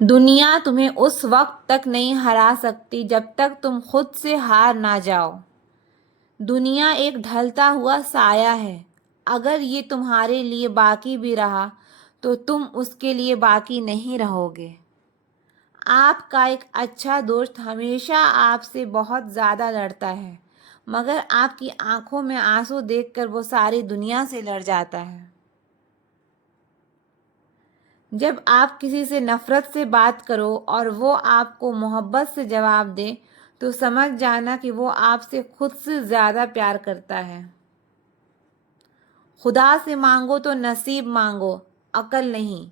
دنیا تمہیں اس وقت تک نہیں ہرا سکتی جب تک تم خود سے ہار نہ جاؤ۔ دنیا ایک ڈھلتا ہوا سایہ ہے، اگر یہ تمہارے لیے باقی بھی رہا تو تم اس کے لیے باقی نہیں رہو گے۔ آپ کا ایک اچھا دوست ہمیشہ آپ سے بہت زیادہ لڑتا ہے، مگر آپ کی آنکھوں میں آنسو دیکھ کر وہ ساری دنیا سے لڑ جاتا ہے۔ جب آپ کسی سے نفرت سے بات کرو اور وہ آپ کو محبت سے جواب دے تو سمجھ جانا کہ وہ آپ سے خود سے زیادہ پیار کرتا ہے۔ خدا سے مانگو تو نصیب مانگو، عقل نہیں،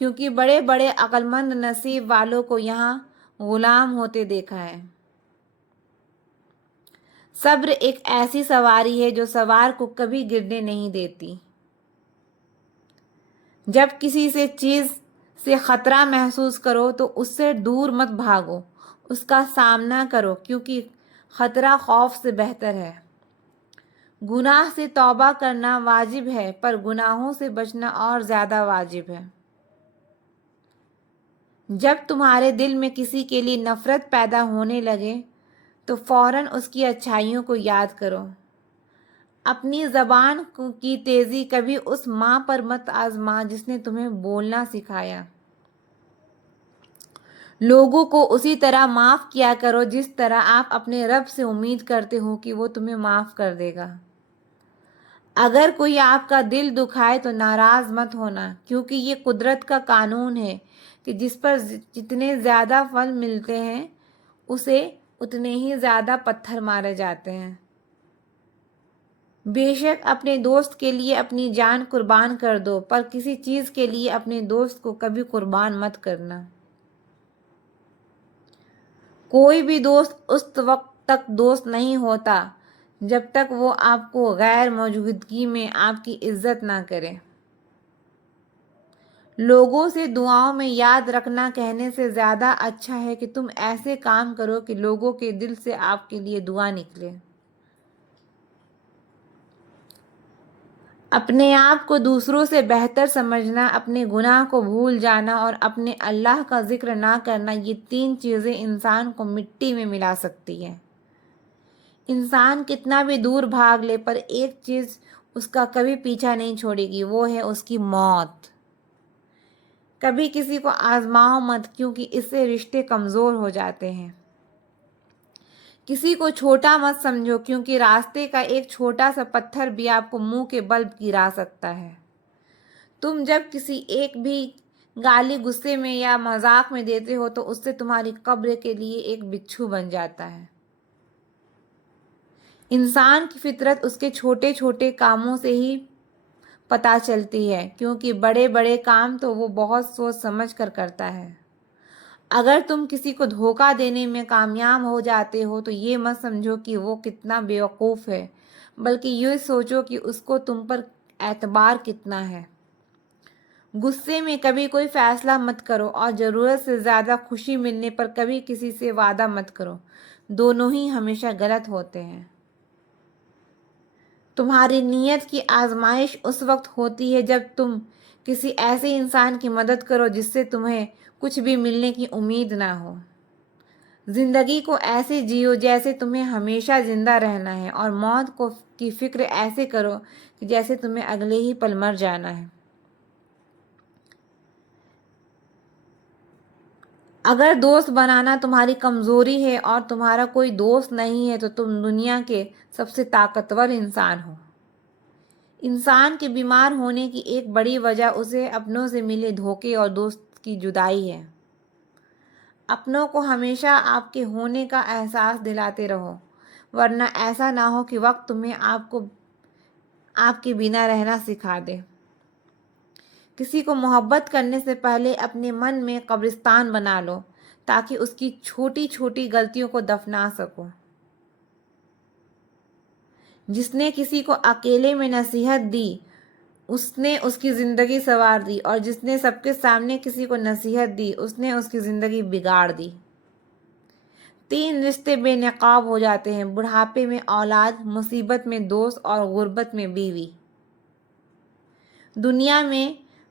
کیونکہ بڑے بڑے عقل مند نصیب والوں کو یہاں غلام ہوتے دیکھا ہے۔ صبر ایک ایسی سواری ہے جو سوار کو کبھی گرنے نہیں دیتی۔ جب کسی چیز سے خطرہ محسوس کرو تو اس سے دور مت بھاگو، اس کا سامنا کرو، کیونکہ خطرہ خوف سے بہتر ہے۔ گناہ سے توبہ کرنا واجب ہے، پر گناہوں سے بچنا اور زیادہ واجب ہے۔ جب تمہارے دل میں کسی کے لیے نفرت پیدا ہونے لگے تو فوراً اس کی اچھائیوں کو یاد کرو۔ اپنی زبان کی تیزی کبھی اس ماں پر مت آزما جس نے تمہیں بولنا سکھایا۔ لوگوں کو اسی طرح معاف کیا کرو جس طرح آپ اپنے رب سے امید کرتے ہو کہ وہ تمہیں معاف کر دے گا۔ اگر کوئی آپ کا دل دکھائے تو ناراض مت ہونا، کیونکہ یہ قدرت کا قانون ہے کہ جس پر جتنے زیادہ پھل ملتے ہیں اسے اتنے ہی زیادہ پتھر مارے جاتے ہیں۔ بے شک اپنے دوست کے لیے اپنی جان قربان کر دو، پر کسی چیز کے لیے اپنے دوست کو کبھی قربان مت کرنا۔ کوئی بھی دوست اس وقت تک دوست نہیں ہوتا جب تک وہ آپ کو غیر موجودگی میں آپ کی عزت نہ کرے۔ لوگوں سے دعاؤں میں یاد رکھنا کہنے سے زیادہ اچھا ہے کہ تم ایسے کام کرو کہ لوگوں کے دل سے آپ کے لیے دعا نکلے۔ اپنے آپ کو دوسروں سے بہتر سمجھنا، اپنے گناہ کو بھول جانا اور اپنے اللہ کا ذکر نہ کرنا، یہ تین چیزیں انسان کو مٹی میں ملا سکتی ہیں۔ انسان کتنا بھی دور بھاگ لے پر ایک چیز اس کا کبھی پیچھا نہیں چھوڑے گی، وہ ہے اس کی موت۔ کبھی کسی کو آزماؤ مت، کیونکہ اس سے رشتے کمزور ہو جاتے ہیں۔ کسی کو چھوٹا مت سمجھو، کیونکہ راستے کا ایک چھوٹا سا پتھر بھی آپ کو منہ کے بل گرا سکتا ہے۔ تم جب کسی ایک بھی گالی غصے میں یا مذاق میں دیتے ہو تو اس سے تمہاری قبر کے لیے ایک بچھو بن جاتا ہے۔ انسان کی فطرت اس کے چھوٹے چھوٹے کاموں سے ہی پتہ چلتی ہے، کیونکہ بڑے بڑے کام تو وہ بہت سوچ سمجھ کر کرتا ہے۔ اگر تم کسی کو دھوکہ دینے میں کامیاب ہو جاتے ہو تو یہ مت سمجھو کہ وہ کتنا بیوقوف ہے، بلکہ یہ سوچو کہ اس کو تم پر اعتبار کتنا ہے۔ غصے میں کبھی کوئی فیصلہ مت کرو اور ضرورت سے زیادہ خوشی ملنے پر کبھی کسی سے وعدہ مت کرو، دونوں ہی ہمیشہ غلط ہوتے ہیں۔ تمہاری نیت کی آزمائش اس وقت ہوتی ہے جب تم کسی ایسے انسان کی مدد کرو جس سے تمہیں کچھ بھی ملنے کی امید نہ ہو۔ زندگی کو ایسے جیو جیسے تمہیں ہمیشہ زندہ رہنا ہے، اور موت کی فکر ایسے کرو کہ جیسے تمہیں اگلے ہی پل مر جانا ہے۔ اگر دوست بنانا تمہاری کمزوری ہے اور تمہارا کوئی دوست نہیں ہے تو تم دنیا کے سب سے طاقتور انسان ہو۔ انسان کے بیمار ہونے کی ایک بڑی وجہ اسے اپنوں سے ملے دھوکے اور دوست کی جدائی ہے۔ اپنوں کو ہمیشہ آپ کے ہونے کا احساس دلاتے رہو، ورنہ ایسا نہ ہو کہ وقت تمہیں آپ کے بنا رہنا سکھا دے۔ کسی کو محبت کرنے سے پہلے اپنے من میں قبرستان بنا لو تاکہ اس کی چھوٹی چھوٹی غلطیوں کو دفنا سکو۔ جس نے کسی کو اکیلے میں نصیحت دی اس نے اس کی زندگی سنوار دی، اور جس نے سب کے سامنے کسی کو نصیحت دی اس نے اس کی زندگی بگاڑ دی۔ تین رشتے بے نقاب ہو جاتے ہیں: بڑھاپے میں اولاد، مصیبت میں دوست اور غربت میں بیوی۔ دنیا میں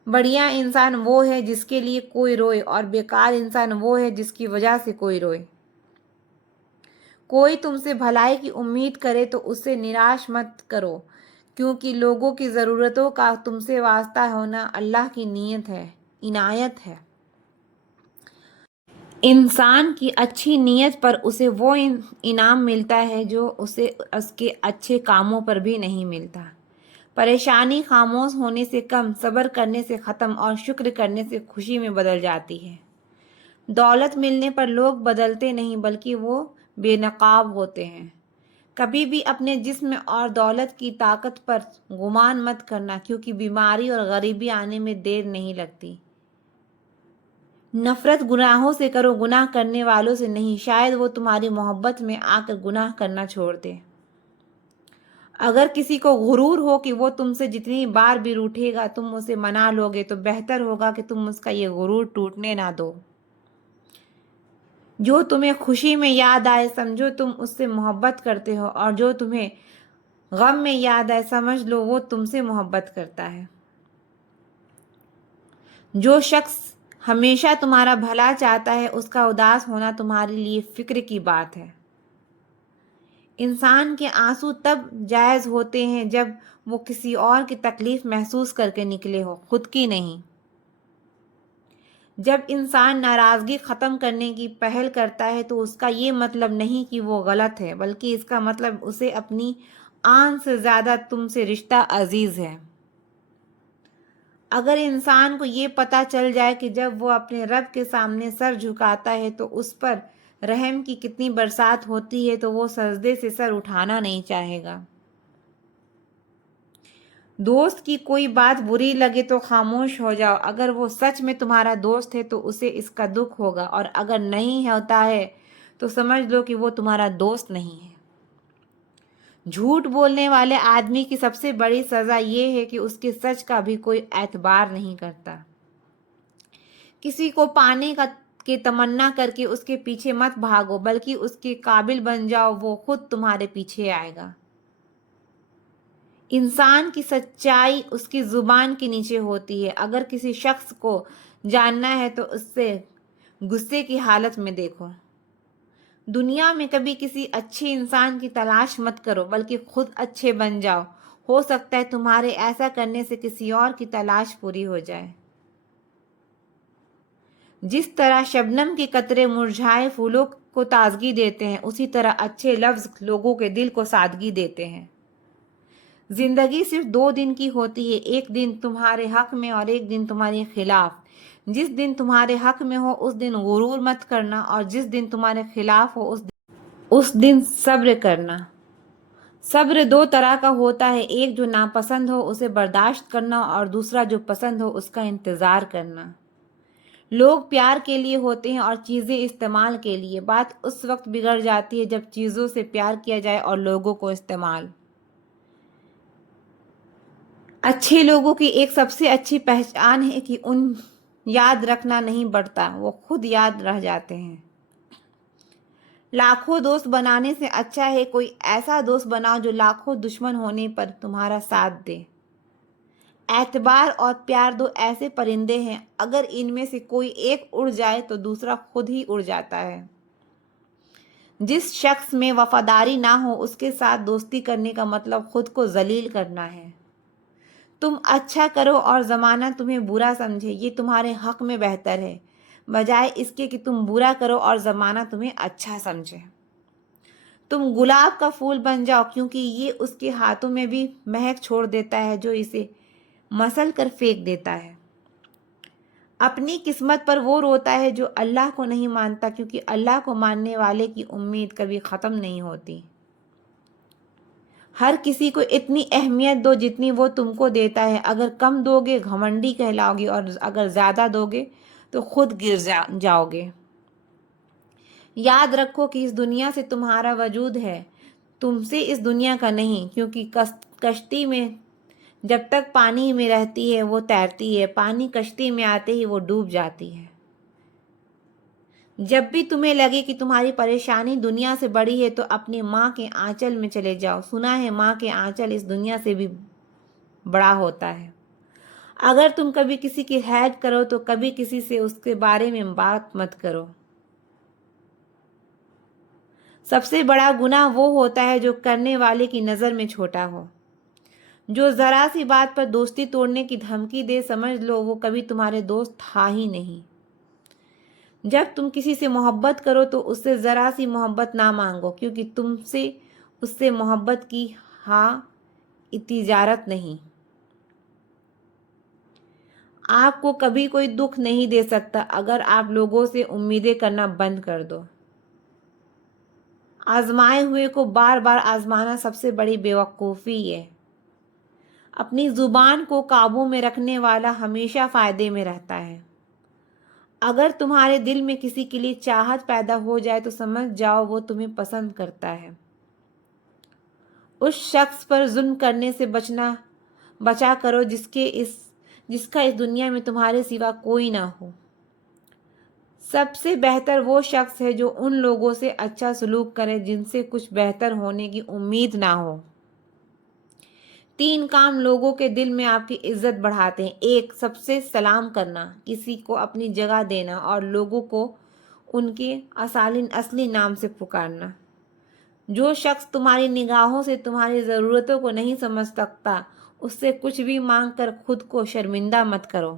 بڑھیا انسان وہ ہے جس کے لیے کوئی روئے، اور بیکار انسان وہ ہے جس کی وجہ سے کوئی روئے۔ کوئی تم سے بھلائی کی امید کرے تو اسے نراش مت کرو، کیونکہ لوگوں کی ضرورتوں کا تم سے واسطہ ہونا اللہ کی عنایت ہے۔ انسان کی اچھی نیت پر اسے وہ انعام ملتا ہے جو اسے اس کے اچھے کاموں پر بھی نہیں ملتا۔ پریشانی خاموش ہونے سے کم، صبر کرنے سے ختم، اور شکر کرنے سے خوشی میں بدل جاتی ہے۔ دولت ملنے پر لوگ بدلتے نہیں بلکہ وہ بے نقاب ہوتے ہیں۔ کبھی بھی اپنے جسم اور دولت کی طاقت پر گمان مت کرنا، کیونکہ بیماری اور غریبی آنے میں دیر نہیں لگتی۔ نفرت گناہوں سے کرو، گناہ کرنے والوں سے نہیں، شاید وہ تمہاری محبت میں آ کر گناہ کرنا چھوڑ دے۔ اگر کسی کو غرور ہو کہ وہ تم سے جتنی بار بھی روٹھے گا تم اسے منا لوگے، تو بہتر ہوگا کہ تم اس کا یہ غرور ٹوٹنے نہ دو۔ جو تمہیں خوشی میں یاد آئے سمجھو تم اس سے محبت کرتے ہو، اور جو تمہیں غم میں یاد آئے سمجھ لو وہ تم سے محبت کرتا ہے۔ جو شخص ہمیشہ تمہارا بھلا چاہتا ہے اس کا اداس ہونا تمہارے لیے فکر کی بات ہے۔ انسان کے آنسو تب جائز ہوتے ہیں جب وہ کسی اور کی تکلیف محسوس کر کے نکلے ہو، خود کی نہیں۔ جب انسان ناراضگی ختم کرنے کی پہل کرتا ہے تو اس کا یہ مطلب نہیں کہ وہ غلط ہے، بلکہ اس کا مطلب اسے اپنی آن سے زیادہ تم سے رشتہ عزیز ہے۔ اگر انسان کو یہ پتہ چل جائے کہ جب وہ اپنے رب کے سامنے سر جھکاتا ہے تو اس پر رحم کی کتنی برسات ہوتی ہے تو وہ سجدے سے سر اٹھانا نہیں چاہے گا۔ دوست کی کوئی بات بری لگے تو خاموش ہو جاؤ، اگر وہ سچ میں تمہارا دوست ہے تو اسے اس کا دکھ ہوگا، اور اگر نہیں ہوتا ہے تو سمجھ لو کہ وہ تمہارا دوست نہیں ہے۔ جھوٹ بولنے والے آدمی کی سب سے بڑی سزا یہ ہے کہ اس کے سچ کا بھی کوئی اعتبار نہیں کرتا۔ کسی کو پانے کی تمنا کر کے اس کے پیچھے مت بھاگو، بلکہ اس کے قابل بن جاؤ، وہ خود تمہارے پیچھے آئے گا۔ انسان کی سچائی اس کی زبان کے نیچے ہوتی ہے۔ اگر کسی شخص کو جاننا ہے تو اس سے غصے کی حالت میں دیکھو۔ دنیا میں کبھی کسی اچھے انسان کی تلاش مت کرو، بلکہ خود اچھے بن جاؤ، ہو سکتا ہے تمہارے ایسا کرنے سے کسی اور کی تلاش پوری ہو جائے۔ جس طرح شبنم کے قطرے مرجھائے پھولوں کو تازگی دیتے ہیں، اسی طرح اچھے لفظ لوگوں کے دل کو سادگی دیتے ہیں۔ زندگی صرف 2 دن کی ہوتی ہے، ایک دن تمہارے حق میں اور ایک دن تمہارے خلاف۔ جس دن تمہارے حق میں ہو اس دن غرور مت کرنا، اور جس دن تمہارے خلاف ہو اس دن صبر کرنا۔ صبر 2 طرح کا ہوتا ہے، ایک جو ناپسند ہو اسے برداشت کرنا، اور دوسرا جو پسند ہو اس کا انتظار کرنا۔ لوگ پیار کے لیے ہوتے ہیں اور چیزیں استعمال کے لیے۔ بات اس وقت بگڑ جاتی ہے جب چیزوں سے پیار کیا جائے اور لوگوں کو استعمال۔ اچھے لوگوں کی ایک سب سے اچھی پہچان ہے کہ ان یاد رکھنا نہیں پڑتا، وہ خود یاد رہ جاتے ہیں۔ لاکھوں دوست بنانے سے اچھا ہے کوئی ایسا دوست بناؤ جو لاکھوں دشمن ہونے پر تمہارا ساتھ دے۔ اعتبار اور پیار 2 ایسے پرندے ہیں، اگر ان میں سے کوئی ایک اڑ جائے تو دوسرا خود ہی اڑ جاتا ہے۔ جس شخص میں وفاداری نہ ہو اس کے ساتھ دوستی کرنے کا مطلب خود کو ذلیل کرنا ہے۔ تم اچھا کرو اور زمانہ تمہیں برا سمجھے، یہ تمہارے حق میں بہتر ہے، بجائے اس کے کہ تم برا کرو اور زمانہ تمہیں اچھا سمجھے۔ تم گلاب کا پھول بن جاؤ، کیونکہ یہ اس کے ہاتھوں میں بھی مہک چھوڑ دیتا ہے جو اسے مسل کر پھینک دیتا ہے۔ اپنی قسمت پر وہ روتا ہے جو اللہ کو نہیں مانتا، کیونکہ اللہ کو ماننے والے کی امید کبھی ختم نہیں ہوتی۔ ہر کسی کو اتنی اہمیت دو جتنی وہ تم کو دیتا ہے۔ اگر کم دو گے گھمنڈی کہلاؤ گے، اور اگر زیادہ دو گے تو خود گر جاؤ گے۔ یاد رکھو کہ اس دنیا سے تمہارا وجود ہے، تم سے اس دنیا کا نہیں، کیونکہ کشتی میں جب تک پانی میں رہتی ہے وہ تیرتی ہے، پانی کشتی میں آتے ہی وہ ڈوب جاتی ہے۔ جب بھی تمہیں لگے کہ تمہاری پریشانی دنیا سے بڑی ہے تو اپنی ماں کے آنچل میں چلے جاؤ، سنا ہے ماں کے آنچل اس دنیا سے بھی بڑا ہوتا ہے۔ اگر تم کبھی کسی کی حید کرو تو کبھی کسی سے اس کے بارے میں بات مت کرو۔ سب سے بڑا گناہ وہ ہوتا ہے جو کرنے والے کی نظر میں چھوٹا ہو۔ جو ذرا سی بات پر دوستی توڑنے کی دھمکی دے، سمجھ لو وہ کبھی تمہارے دوست تھا ہی نہیں۔ جب تم کسی سے محبت کرو تو اس سے ذرا سی محبت نہ مانگو، کیونکہ تم سے اس سے محبت کی تجارت نہیں۔ آپ کو کبھی کوئی دکھ نہیں دے سکتا اگر آپ لوگوں سے امیدیں کرنا بند کر دو۔ آزمائے ہوئے کو بار بار آزمانا سب سے بڑی بیوقوفی ہے۔ اپنی زبان کو قابو میں رکھنے والا ہمیشہ فائدے میں رہتا ہے۔ اگر تمہارے دل میں کسی کے لیے چاہت پیدا ہو جائے تو سمجھ جاؤ وہ تمہیں پسند کرتا ہے۔ اس شخص پر ظلم کرنے سے بچا کرو جس کا اس دنیا میں تمہارے سوا کوئی نہ ہو۔ سب سے بہتر وہ شخص ہے جو ان لوگوں سے اچھا سلوک کرے جن سے کچھ بہتر ہونے کی امید نہ ہو۔ 3 کام لوگوں کے دل میں آپ کی عزت بڑھاتے ہیں۔ 1. سب سے سلام کرنا، کسی کو اپنی جگہ دینا اور لوگوں کو ان کے اصلی نام سے پکارنا۔ جو شخص تمہاری نگاہوں سے تمہاری ضرورتوں کو نہیں سمجھ سکتا، اس سے کچھ بھی مانگ کر خود کو شرمندہ مت کرو۔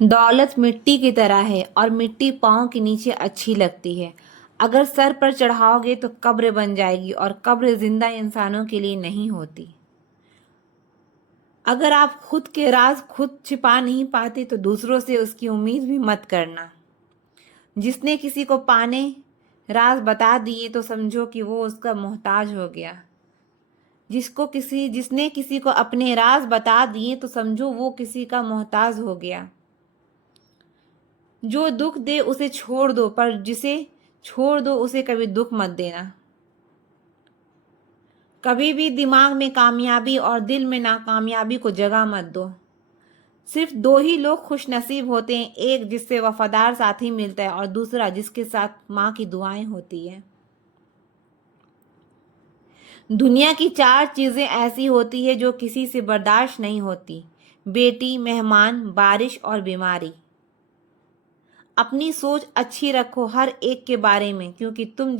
دولت مٹی کی طرح ہے اور مٹی پاؤں کے نیچے اچھی لگتی ہے۔ اگر سر پر چڑھاؤ گے تو قبر بن جائے گی اور قبر زندہ انسانوں کے لیے نہیں ہوتی۔ اگر آپ خود کے راز خود چھپا نہیں پاتے تو دوسروں سے اس کی امید بھی مت کرنا۔ جس نے کسی کو اپنے راز بتا دیے تو سمجھو کہ وہ اس کا محتاج ہو گیا۔ جس نے کسی کو اپنے راز بتا دیے تو سمجھو وہ کسی کا محتاج ہو گیا۔ جو دکھ دے اسے چھوڑ دو، پر جسے چھوڑ دو اسے کبھی دکھ مت دینا۔ کبھی بھی دماغ میں کامیابی اور دل میں ناکامیابی کو جگہ مت دو۔ صرف 2 ہی لوگ خوش نصیب ہوتے ہیں، ایک جس سے وفادار ساتھی ملتا ہے اور دوسرا جس کے ساتھ ماں کی دعائیں ہوتی ہیں۔ دنیا کی 4 چیزیں ایسی ہوتی ہیں جو کسی سے برداشت نہیں ہوتی: بیٹی، مہمان، بارش اور بیماری۔ اپنی سوچ اچھی رکھو ہر ایک کے بارے میں، کیونکہ تم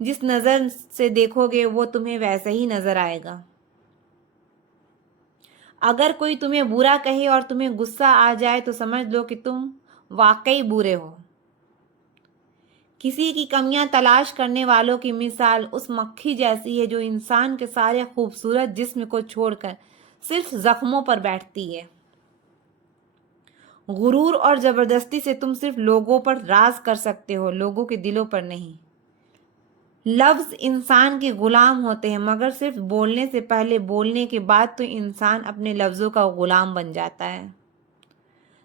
جس نظر سے دیکھو گے وہ تمہیں ویسا ہی نظر آئے گا۔ اگر کوئی تمہیں برا کہے اور تمہیں غصہ آ جائے تو سمجھ لو کہ تم واقعی برے ہو۔ کسی کی کمیاں تلاش کرنے والوں کی مثال اس مکھی جیسی ہے جو انسان کے سارے خوبصورت جسم کو چھوڑ کر صرف زخموں پر بیٹھتی ہے۔ غرور اور زبردستی سے تم صرف لوگوں پر راز کر سکتے ہو، لوگوں کے دلوں پر نہیں۔ لفظ انسان کے غلام ہوتے ہیں، مگر صرف بولنے سے پہلے بولنے کے بعد تو انسان اپنے لفظوں کا غلام بن جاتا ہے۔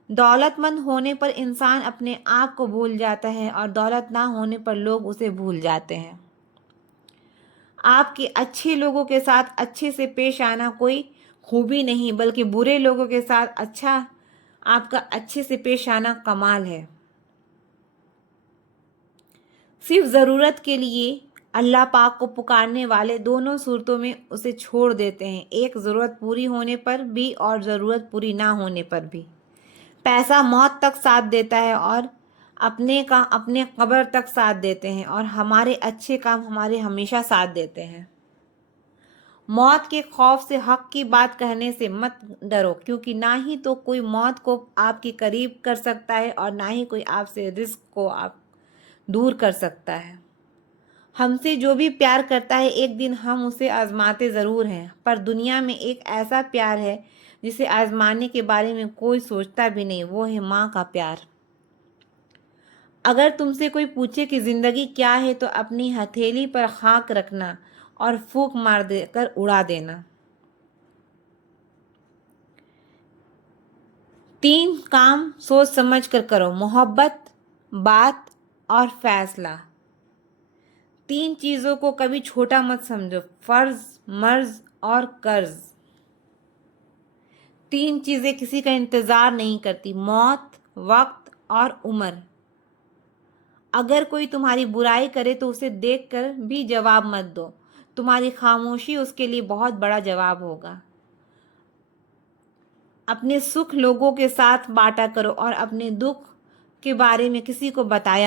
دولت مند ہونے پر انسان اپنے آپ کو بھول جاتا ہے اور دولت نہ ہونے پر لوگ اسے بھول جاتے ہیں۔ آپ کے اچھے لوگوں کے ساتھ اچھے سے پیش آنا کوئی خوبی نہیں، بلکہ برے لوگوں کے ساتھ آپ کا اچھے سے پیش آنا کمال ہے۔ صرف ضرورت کے لیے اللہ پاک کو پکارنے والے دونوں صورتوں میں اسے چھوڑ دیتے ہیں، ایک ضرورت پوری ہونے پر بھی اور ضرورت پوری نہ ہونے پر بھی۔ پیسہ موت تک ساتھ دیتا ہے اور اپنے قبر تک ساتھ دیتے ہیں، اور ہمارے اچھے کام ہمارے ہمیشہ ساتھ دیتے ہیں۔ موت کے خوف سے حق کی بات کہنے سے مت ڈرو، کیونکہ نہ ہی تو کوئی موت کو آپ کے قریب کر سکتا ہے اور نہ ہی کوئی آپ سے رزق کو دور کر سکتا ہے۔ ہم سے جو بھی پیار کرتا ہے ایک دن ہم اسے آزماتے ضرور ہیں، پر دنیا میں ایک ایسا پیار ہے جسے آزمانے کے بارے میں کوئی سوچتا بھی نہیں، وہ ہے ماں کا پیار۔ اگر تم سے کوئی پوچھے کہ زندگی کیا ہے تو اپنی ہتھیلی پر خاک رکھنا اور پھونک مار دے کر اڑا دینا۔ 3 کام سوچ سمجھ کر کرو: محبت، بات اور فیصلہ۔ 3 چیزوں کو کبھی چھوٹا مت سمجھو: فرض، مرض اور قرض۔ 3 چیزیں کسی کا انتظار نہیں کرتی: موت، وقت اور عمر۔ اگر کوئی تمہاری برائی کرے تو اسے دیکھ کر بھی جواب مت دو، تمہاری خاموشی اس کے لیے بہت بڑا جواب ہوگا۔ اپنے سکھ لوگوں کے ساتھ بانٹا کرو اور اپنے دکھ کے بارے میں کسی کو بتایا